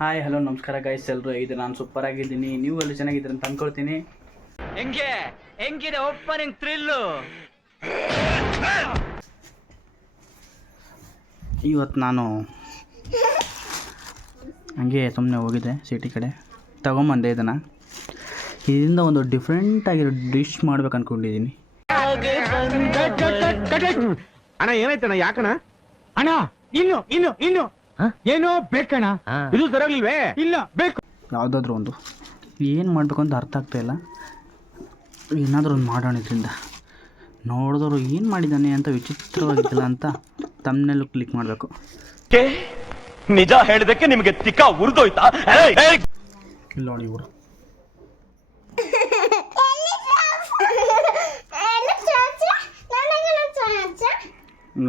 Hi hello ನಮಸ್ಕಾರ guys, ಎಲ್ಲರೂ ಹೇಗಿದ್ದೀರಿ? ನಾನು ಸೂಪರ್ ಆಗಿದ್ದೀನಿ. ನೀವು ಎಲ್ಲ ಚೆನ್ನಾಗಿದ್ದೀರಿ ಅಂತ ಅಂದ್ಕೊಳ್ತೀನಿ. ಹೆಂಗಿದೆ ಓಪನಿಂಗ್ ಥ್ರಿಲ್ಲು? ಇವತ್ತು ನಾನು ಹಂಗೆ ಸುಮ್ಮನೆ ಹೋಗಿದ್ದೆ ಸಿಟಿ ಕಡೆ, ತಗೊಂಬಂದೆ ಇದರಿಂದ ಒಂದು ಡಿಫ್ರೆಂಟ್ ಆಗಿರೋ ಡಿಶ್ ಮಾಡ್ಬೇಕು ಅಂದ್ಕೊಂಡಿದ್ದೀನಿ. ಅಣ್ಣ ಏನಾಯ್ತಣ್ಣ? ಯಾಕಣ್ಣ ಅಣ್ಣ ಇನ್ನು ಏನೋ ಬೇಕಣ್ಣ. ಇದು ಸರಿಯಾಗ್ಲಿಲ್ವೇ? ಇಲ್ಲ ಬೇಕು. ಯಾವುದಾದ್ರೂ ಒಂದು ಏನು ಮಾಡಬೇಕು ಅಂತ ಅರ್ಥ ಆಗ್ತಾ ಇಲ್ಲ. ಏನಾದರೂ ಒಂದು ಮಾಡೋಣ ಇದರಿಂದ. ನೋಡಿದವರು ಏನು ಮಾಡಿದ್ದಾನೆ ಅಂತ ವಿಚಿತ್ರವಾಗಿದ್ದಿಲ್ಲ ಅಂತ ತಮ್ಮನೆಲ್ಲೂ ಕ್ಲಿಕ್ ಮಾಡಬೇಕು. ನಿಜ ಹೇಳಿದಕ್ಕೆ ನಿಮಗೆ ತಿಕ್ಕ ಉರಿದೋಯ್ತಾ? ಇಲ್ಲ ನೋಡಿ ಇವರು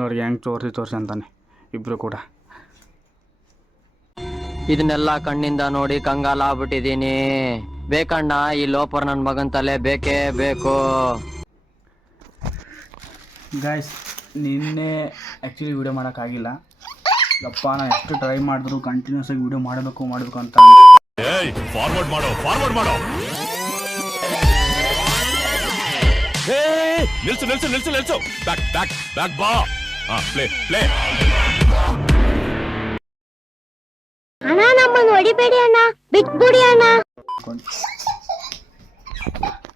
ಅವ್ರಿಗೆ ಹೆಂಗೆ ತೋರಿಸಿ ಅಂತಾನೆ ಇಬ್ಬರು ಕೂಡ. ಇದನ್ನೆಲ್ಲ ಕಣ್ಣಿಂದ ನೋಡಿ ಕಂಗಾಲ ಆಗ್ಬಿಟ್ಟಿದೀನಿ. ಬೇಕಣ್ಣ, ಈ ಲೋಪರ್ ನನ್ನ ಮಗನ್ ತಲೆ ಬೇಕೇ ಬೇಕು. ಗಾಯ್ಸ್, ನಿನ್ನೆ ಆ್ಯಕ್ಚುಲಿ ವೀಡಿಯೋ ಮಾಡೋಕ್ಕಾಗಿಲ್ಲ. ಯಪ್ಪ, ನಾನು ಎಷ್ಟು ಟ್ರೈ ಮಾಡಿದ್ರು ಕಂಟಿನ್ಯೂಸ್ ಆಗಿ ವೀಡಿಯೋ ಮಾಡಬೇಕು ಅಂತ. ಫಾರ್ವರ್ಡ್ ಮಾಡೋ ನಿಲ್ಸು ಬ್ಯಾಕ್ ಬಾ. ಪ್ಲೇ ಅಣ್ಣ, ನಮ್ಮನ್ನು ಹೊಡಿಬೇಡಿ ಅಣ್ಣ, ಬಿಟ್ಬಿಡಿ ಅಣ್ಣ.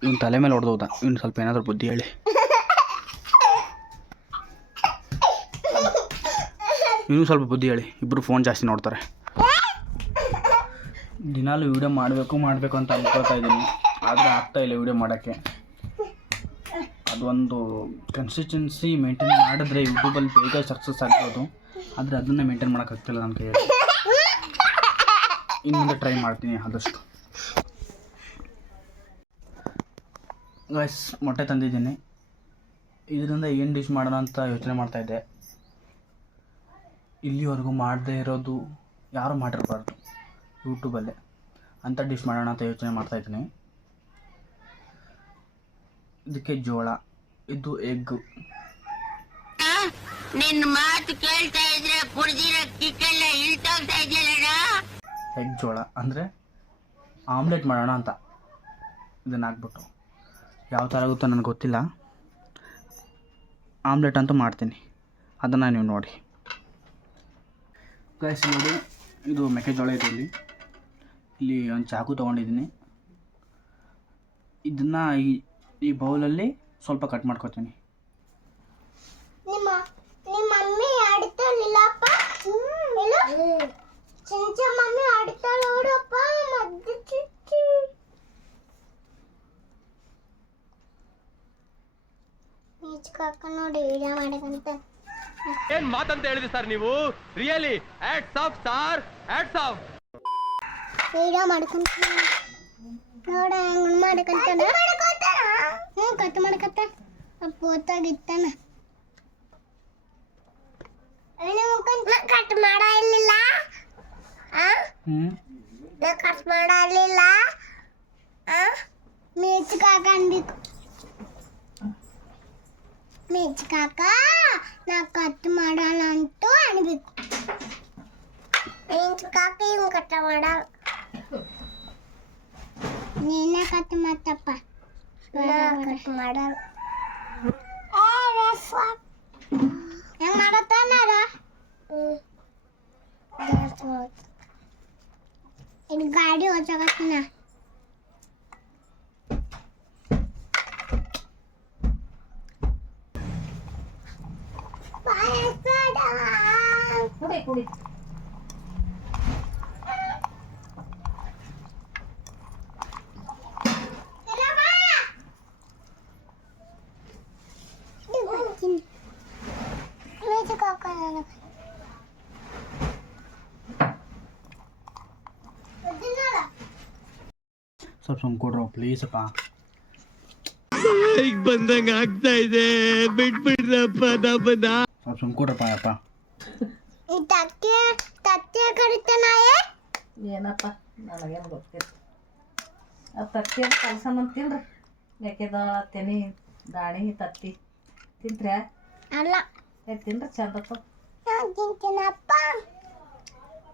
ಇವ್ನ ತಲೆ ಮೇಲೆ ಹೊಡೆದೋದ. ಇವ್ನು ಸ್ವಲ್ಪ ಏನಾದರೂ ಬುದ್ಧಿ ಹೇಳಿ. ಇನ್ನೂ ಸ್ವಲ್ಪ ಬುದ್ಧಿ ಹೇಳಿ. ಇಬ್ಬರು ಫೋನ್ ಜಾಸ್ತಿ ನೋಡ್ತಾರೆ. ದಿನಾಲು ವೀಡಿಯೋ ಮಾಡಬೇಕು ಅಂತ ಅಂದ್ಕೊಳ್ತಾ ಇದ್ದೀನಿ, ಆದರೆ ಆಗ್ತಾಯಿಲ್ಲ ವೀಡಿಯೋ ಮಾಡೋಕ್ಕೆ. ಅದೊಂದು ಕನ್ಸಿಸ್ಟೆನ್ಸಿ ಮೇಂಟೈನ್ ಮಾಡಿದ್ರೆ ಯೂಟ್ಯೂಬಲ್ಲಿ ಬೇಗ ಸಕ್ಸಸ್ ಆಗ್ಬೋದು. ಆದರೆ ಅದನ್ನು ಮೇಂಟೈನ್ ಮಾಡೋಕ್ಕಾಗ್ತಿಲ್ಲ ನನ್ನ ಕೈಯಲ್ಲಿ. ಇನ್ನೊಂದು ಟ್ರೈ ಮಾಡ್ತೀನಿ ಆದಷ್ಟು. ಗೈಸ್, ಮೊಟ್ಟೆ ತಂದಿದ್ದೀನಿ. ಇದರಿಂದ ಏನು ಡಿಶ್ ಮಾಡೋಣ ಅಂತ ಯೋಚನೆ ಮಾಡ್ತಾಯಿದ್ದೆ. ಇಲ್ಲಿವರೆಗೂ ಮಾಡದೇ ಇರೋದು ಯಾರೂ ಮಾಡಿರಬಾರ್ದು ಯೂಟ್ಯೂಬಲ್ಲೇ. ಅಂಥ ಡಿಶ್ ಮಾಡೋಣ ಅಂತ ಯೋಚನೆ ಮಾಡ್ತಾಯಿದ್ದೀನಿ. ಇದಕ್ಕೆ ಜೋಳ, ಇದು ಎಗ್ಗು. ನಿನ್ನ ಮಾತು ಕೇಳ್ತಾ ಇದ್ರೆ ಕುಡಿದಿರೋ ಕಿಕ್ಕೆಲ್ಲ ಇಳ್ತೋಗ್ತಾ ಇದೆಯಲ್ಲ. ಎಗ್ ಜೋಳ ಅಂದರೆ ಆಮ್ಲೆಟ್ ಮಾಡೋಣ ಅಂತ. ಇದನ್ನು ಹಾಕ್ಬಿಟ್ಟು ಯಾವ ಥರ ಆಗುತ್ತೋ ನನಗೆ ಗೊತ್ತಿಲ್ಲ. ಆಮ್ಲೆಟ್ ಅಂತೂ ಮಾಡ್ತೀನಿ, ಅದನ್ನು ನೀವು ನೋಡಿ. ಗೈಸ್ ನೋಡಿ, ಇದು ಮೆಕ್ಕೆಜೋಳ ಇದೆ. ಇಲ್ಲಿ ಒಂದು ಚಾಕು ತೊಗೊಂಡಿದ್ದೀನಿ. ಇದನ್ನು ಈ ಬೌಲಲ್ಲಿ ಸ್ವಲ್ಪ ಕಟ್ ಮಾಡ್ಕೊತೀನಿ. ನಿಮ್ಮ ಮಮ್ಮಿ ಆಡ್ತಾಳಿಲ್ಲಪ್ಪ, ಚಿಂಚ ಮಮ್ಮಿ ಆಡ್ತಾಳ ನೋಡಪ್ಪ. ಮದ್ದು ಚಿಚ್ಚಿ ಕಾಕ ನೋಡಿ ವಿಡಿಯೋ ಮಾಡಕಂತ. ಏನ್ ಮಾತಂತ ಹೇಳಿದ್ರಿ ಸರ್ ನೀವು? Really hats off sir, hats off. Video ಮಾಡ್ಕೊಂತ ನೋಡ, ಹೆಂಗ್ ಮಾಡಕಂತಾನ. ಕಟ್ ಮಾಡಕತ್ತ ಪೋತಾಗಿತ್ತಾನ. ಕಟ್ ಮಾಡಲಿಲ್ಲ, ಕಟ್ ಮಾಡಲಿಲ್ಲ. ಮಿರ್ಚಿ ಕಾಕ ಅನ್ಬೇಕು. ಮಿರ್ಚಿ ಕಾಕ ನಾ ಕಟ್ ಮಾಡಲ್ಲ ಅಂತೂ ಅನ್ಬೇಕು. ಮಿರ್ಚಿ ಕಾಕ ಇವ್ ಕಟ್ ಮಾಡಲ್ಲ. ನೀನೇ ಕಟ್ ಮಾಡ್ತಪ್ಪ, ಕಟ್ ಮಾಡಲ್ಲ. ಹೆಂಗ್ ಮಾಡತ್ತಾನಾರ? ಇದು ಗಾಡಿ ಓಚಾಕತ್ತಿನ. ಕುಡಿ ಸ್ವಲ್ಪ ಸುಮ್ಮ ಕೊಡ್ರೋ ಪ್ಲೀಸಪ್ಪ. ಬಂದಂಗ ಆಗ್ತಾ ಇದೆ, ಬಿಟ್ಬಿಡ್ರಪ್ಪ ನಮ್ಮನ್ನ. ಸ್ವಲ್ಪ ಸುಮ್ಮ ಕೊಡ್ರಪ್ಪ ಅಪ್ಪ. ತತ್ತೆ ಕರಿತಾನಾಯೇ ಏನಪ್ಪ ನನಗೇನು ಗೊತ್ತಿಲ್ಲ. ಅದು ತತ್ತಿ ಅಂತ ಕಲ್ಸನ ತಿನ್ರಿ. ಮೆಕ್ಕೆಜೋಳ, ತೆನಿ, ದಾಣಿ, ತತ್ತಿ ತಿಂತ್ರ್ಯಾ? ಅಲ್ಲ, ತಿನ್ರಿ ಚಂದ. ತಿಂತೀನಪ್ಪ.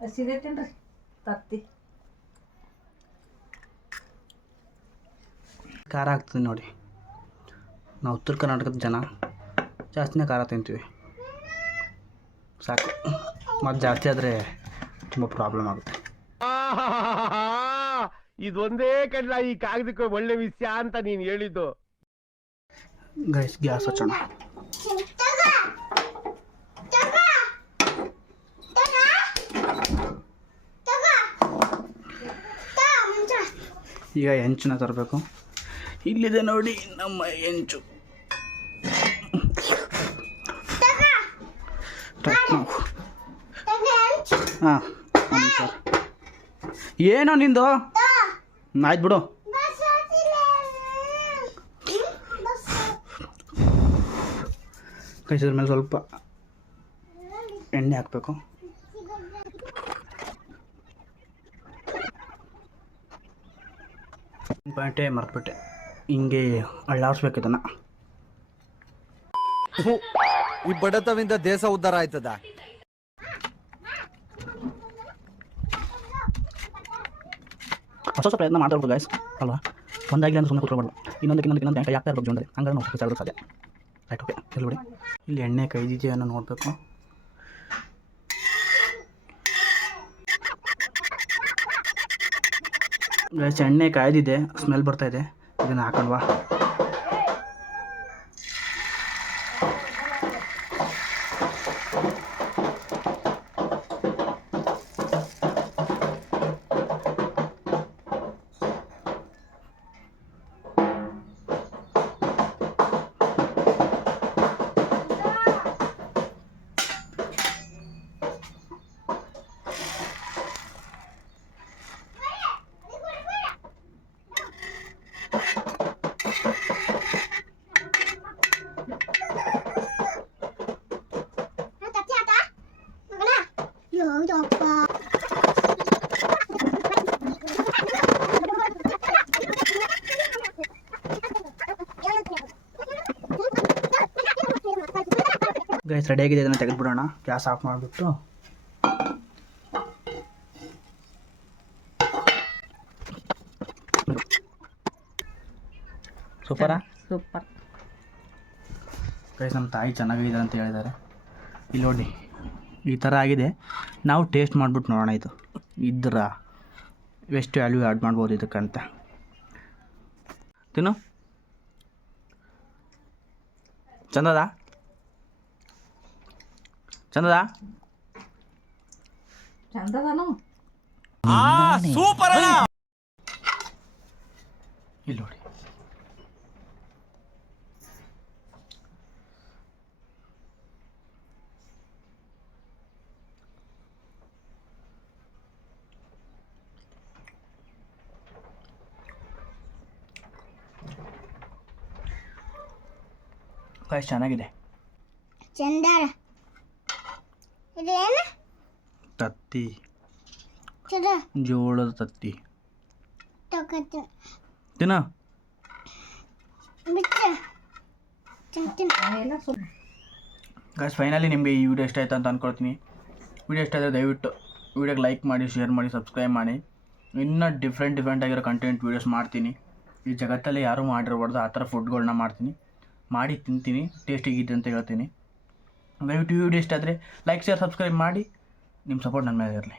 ಹಸಿದೆ ತಿನ್ರಿ. ತತ್ತಿ ಖಾರ ಆಗ್ತದೆ ನೋಡಿ. ನಾವು ಉತ್ತರ ಕರ್ನಾಟಕದ ಜನ ಜಾಸ್ತಿನೇ ಖಾರ ತಿಂತೀವಿ. ಸಾಕು, ಮತ್ತು ಜಾಸ್ತಿ ಆದರೆ ತುಂಬ ಪ್ರಾಬ್ಲಮ್ ಆಗುತ್ತೆ. ಇದೊಂದೇ ಕಡ್ಲ ಈ ಕಾಗದಕ್ಕೆ ಒಳ್ಳೆ ವಿಷಯ ಅಂತ ನೀನ್ ಹೇಳಿದ್ದು. ಗೈಸ್, ಗ್ಯಾಸ್ ಹಚ್ಚೋಣ. ಈಗ ಹೆಂಚನ್ನ ತರಬೇಕು. ಇಲ್ಲಿದೆ ನೋಡಿ ನಮ್ಮ ಹೆಂಚು. ಹಾಂ ಸರ್, ಏನೋ ನಿಂದು? ಆಯ್ತು ಬಿಡು. ಕೈಸಿದ್ರ ಮೇಲೆ ಸ್ವಲ್ಪ ಎಣ್ಣೆ ಹಾಕಬೇಕು. ಪಾಯಿಂಟೇ ಮರ್ತ್ಬಿಟ್ಟೆ, ಹಿಂಗೆ ಅಳ್ಳಾಡ್ಸ್ಬೇಕು ಇದನ್ನು. ಈ ಬಡತವಿಂದ ದೇಶ ಉದ್ಧಾರ ಆಯ್ತದ? ಹೊಸ ಪ್ರಯತ್ನ ಮಾಡ್ತಿರ್ಬೋದು ಗೈಸ್, ಅಲ್ವಾ? ಒಂದಾಗಿ ಅಂದ್ರೆ ಸುಮ್ಮನೆ ಕೂತ್ಕೊಳ್ಬಾರ್ದು. ಇನ್ನೊಂದಕ್ಕೆ ಕೈ ಆಗ್ತಾ ಇರ್ಬೇಕು ಜೀವನದಲ್ಲಿ. ಹಂಗಾಗಿ ನಾವು ಸಾಧ್ಯ. Right, okay. ನೋಡಿ, ಇಲ್ಲಿ ಎಣ್ಣೆ ಕೈದಿದೆಯೋ ಅನ್ನೋ ನೋಡಬೇಕು. ಗೈಸ್, ಎಣ್ಣೆ ಕಾಯ್ದಿದೆ, ಸ್ಮೆಲ್ ಬರ್ತಾ ಇದೆ. ಇದನ್ನು ಹಾಕೊಂಡ್ವಾ. ಗೈಸ್, ರೆಡಿಯಾಗಿದೆ. ಇದನ್ನು ತೆಗೆದುಬಿಡೋಣ. ಗ್ಯಾಸ್ ಆಫ್ ಮಾಡಿಬಿಟ್ಟು ಸೂಪರಾ? ಸೂಪರ್. ಗೈಸ್, ನಮ್ಮ ತಾಯಿ ಚೆನ್ನಾಗಿದೆ ಅಂತ ಹೇಳಿದ್ದಾರೆ. ಇಲ್ಲಿ ನೋಡಿ, ಈ ಥರ ಆಗಿದೆ. ನಾವು ಟೇಸ್ಟ್ ಮಾಡಿಬಿಟ್ಟು ನೋಡೋಣ ಇದು ಇದ್ರ ಎಷ್ಟು ವ್ಯಾಲ್ಯೂ ಆ್ಯಡ್ ಮಾಡ್ಬೋದು ಇದಕ್ಕಂತ. ತಿನ್ನು. ಚಂದದ ಚಂದದಾನು. ಸೂಪರ್. ಇಲ್ಲಿ ನೋಡಿ, ಗೈಸ್ ಚೆನ್ನಾಗಿದೆ. ಚಂದಾರ ಇದೇನು? ತತ್ತಿ, ಚದ ಜೋಳದ ತತ್ತಿ. ತಗೋತೀನಿ. ತಿನ್ನ. ಬಿಟ್ಟು ತಿಂತೀನಿ. ಎಲ್ಲ ಸುಮ್ಮನೆ. ಗೈಸ್, ಫೈನಲಿ ನಿಮಗೆ ಈ ವಿಡಿಯೋ ಇಷ್ಟ ಆಯ್ತು ಅಂತ ಅಂದ್ಕೊಳ್ತೀನಿ. ವಿಡಿಯೋ ಇಷ್ಟ ಆದರೆ ದಯವಿಟ್ಟು ವಿಡಿಯೋಗೆ ಲೈಕ್ ಮಾಡಿ, ಶೇರ್ ಮಾಡಿ, ಸಬ್ಸ್ಕ್ರೈಬ್ ಮಾಡಿ. ಇನ್ನೂ ಡಿಫ್ರೆಂಟ್ ಆಗಿರೋ ಕಂಟೆಂಟ್ ವೀಡಿಯೋಸ್ ಮಾಡ್ತೀನಿ. ಈ ಜಗತ್ತಲ್ಲಿ ಯಾರೂ ಮಾಡಿರ್ಬಾರ್ದು ಆ ಥರ ಫುಡ್ಗಳನ್ನ ಮಾಡ್ತೀನಿ, ಮಾಡಿ ತಿಂತೀನಿ, ಟೇಸ್ಟಿಗಿದೆ ಅಂತ ಹೇಳ್ತೀನಿ. ದಯವಿಟ್ಟು ಈ ವಿಡಿಯೋ ಇಷ್ಟ ಆದರೆ ಲೈಕ್, ಶೇರ್, ಸಬ್ಸ್ಕ್ರೈಬ್ ಮಾಡಿ. ನಿಮ್ಮ ಸಪೋರ್ಟ್ ನನ್ನ ಮೇಲೆ ಇರಲಿ.